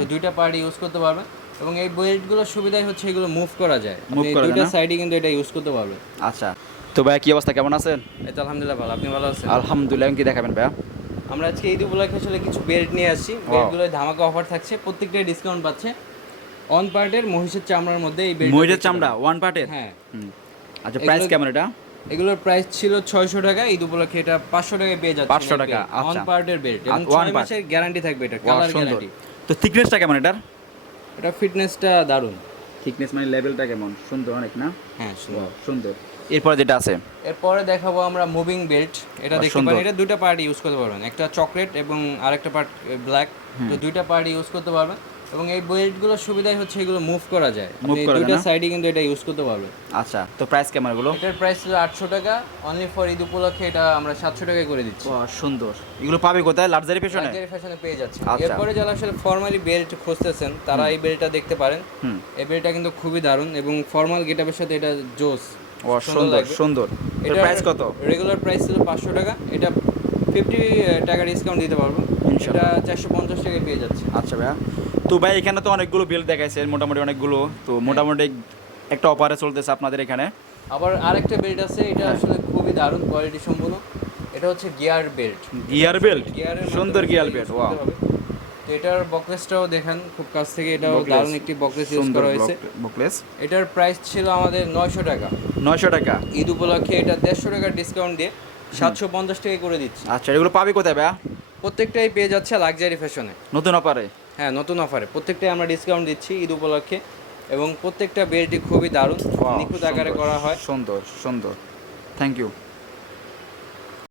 তো দুইটা part use করতে পারবেন এবং এই বেল্টগুলোর সুবিধাই হচ্ছে এগুলো মুভ করা যায়। যায় দুইটা সাইডে কিন্তু এটা ইউজ করতে পারবেন আচ্ছা। তো ভাইয়া কি অবস্থা? কেমন আছেন? এই তো আলহামদুলিল্লাহ ভালো। আপনি ভালো আছেন? আলহামদুলিল্লাহ কি দেখাবেন ভাইয়া? আমরা আজকে ঈদ উপলক্ষে আসলে কিছু বেল্ট নিয়ে আসছি। বেল্টগুলো ধামাকা অফার থাকছে। প্রত্যেকটাই ডিসকাউন্ট পাচ্ছে। অন পার্টের মহিষের চামড়ার মধ্যে এই বেল্ট ময়ূরের চামড়া? ওয়ান পার্টের হ্যাঁ। আচ্ছা প্রাইস কেমন এটা? এগুলোর প্রাইস ছিল ছয়শো টাকা। ঈদ উপলক্ষে এটা পাঁচশো টাকায় পেয়ে যাচ্ছে 500 টাকা, অন আচ্ছা। পার্টের বেল্ট এবং আর ছয় মাসের গ্যারান্টি থাকবে এটা কালার গ্যারান্টি তো থিকনেসটা কেমন এটার? এটা ফিটনেসটা দারুণ। থিকনেস মানে লেভেলটা কেমন? সুন্দর অনেক না? হ্যাঁ সুন্দর। এরপরে যেটা আছে? এরপরে দেখাবো আমরা মুভিং বেল্ট এটা দেখতে পারেন এটা দুইটা পার্ট ইউজ করতে পারবেন। একটা চকলেট এবং আরেকটা পার্ট ব্ল্যাক তো দুইটা পার্ট ইউজ করতে পারবেন। এবং এই বেল্টগুলোর সুবিধাই হচ্ছে এগুলো মুভ করা যায়। না? সাইডে কিন্তু এটা ইউজ করতে পারবে আচ্ছা তো প্রাইস কেমন এগুলো? এটার প্রাইস ছিল আটশো টাকা অনলি ফর ঈদ উপলক্ষে এটা আমরা সাতশো টাকায় করে দিচ্ছি। বাহ, সুন্দর। এগুলো পাবে কোথায়? লাক্সারি পেছনে লাক্সারি ফ্যাশনে পেয়ে যাচ্ছে। আচ্ছা। এরপরে যারা আসলে ফর্মালি বেল্ট খুঁজতেছেন তারা এই বেল্টটা দেখতে পারেন। এই বেল্টটা কিন্তু খুবই দারুণ এবং ফর্মাল গেটআপের সাথে এটা জোস। ও সুন্দর সুন্দর এর প্রাইস কত? রেগুলার প্রাইস ছিল পাঁচশো টাকা। এটা ফিফটি টাকা ডিসকাউন্ট দিতে পারব। এটা চারশো পঞ্চাশ টাকায় পেয়ে যাচ্ছে। আচ্ছা ভাইয়া। তো ভাই এখানে তো অনেকগুলো বিল দেখাইছে মোটামুটি অনেকগুলো। তো মোটামুটি একটা অফারে চলতেছে আপনাদের এখানে। আবার আরেকটা বেল্ট আছে এটা হ্যাঁ। আসলে খুবই দারুণ কোয়ালিটি সম্পূর্ণ। এটা হচ্ছে গিয়ার বেল্ট গিয়ার বেল্ট সুন্দর গিয়ার বেল্ট ওয়াও তো এটার বকলেসটাও দেখেন খুব কাছ থেকে এটাও দারুণ একটি বকলেস ইউজ করা হয়েছে। বকলেস এটার প্রাইস ছিল আমাদের নয়শো টাকা। নয়শো টাকা। ঈদ উপলক্ষে এটা দেড়শো টাকার ডিসকাউন্ট দিয়ে সাতশো পঞ্চাশ টাকায় করে দিচ্ছি। আচ্ছা এগুলো পাবে কোথায় ভাইয়া? প্রত্যেকটাই পেয়ে যাচ্ছে লাক্সারি ফ্যাশনে। নতুন অফারে? হ্যাঁ নতুন অফারে। প্রত্যেকটাই আমরা ডিসকাউন্ট দিচ্ছি ঈদ উপলক্ষে। এবং প্রত্যেকটা বেল্টই খুবই দারুণ। নিখুঁত আকারে করা হয়। সুন্দর সুন্দর। Thank you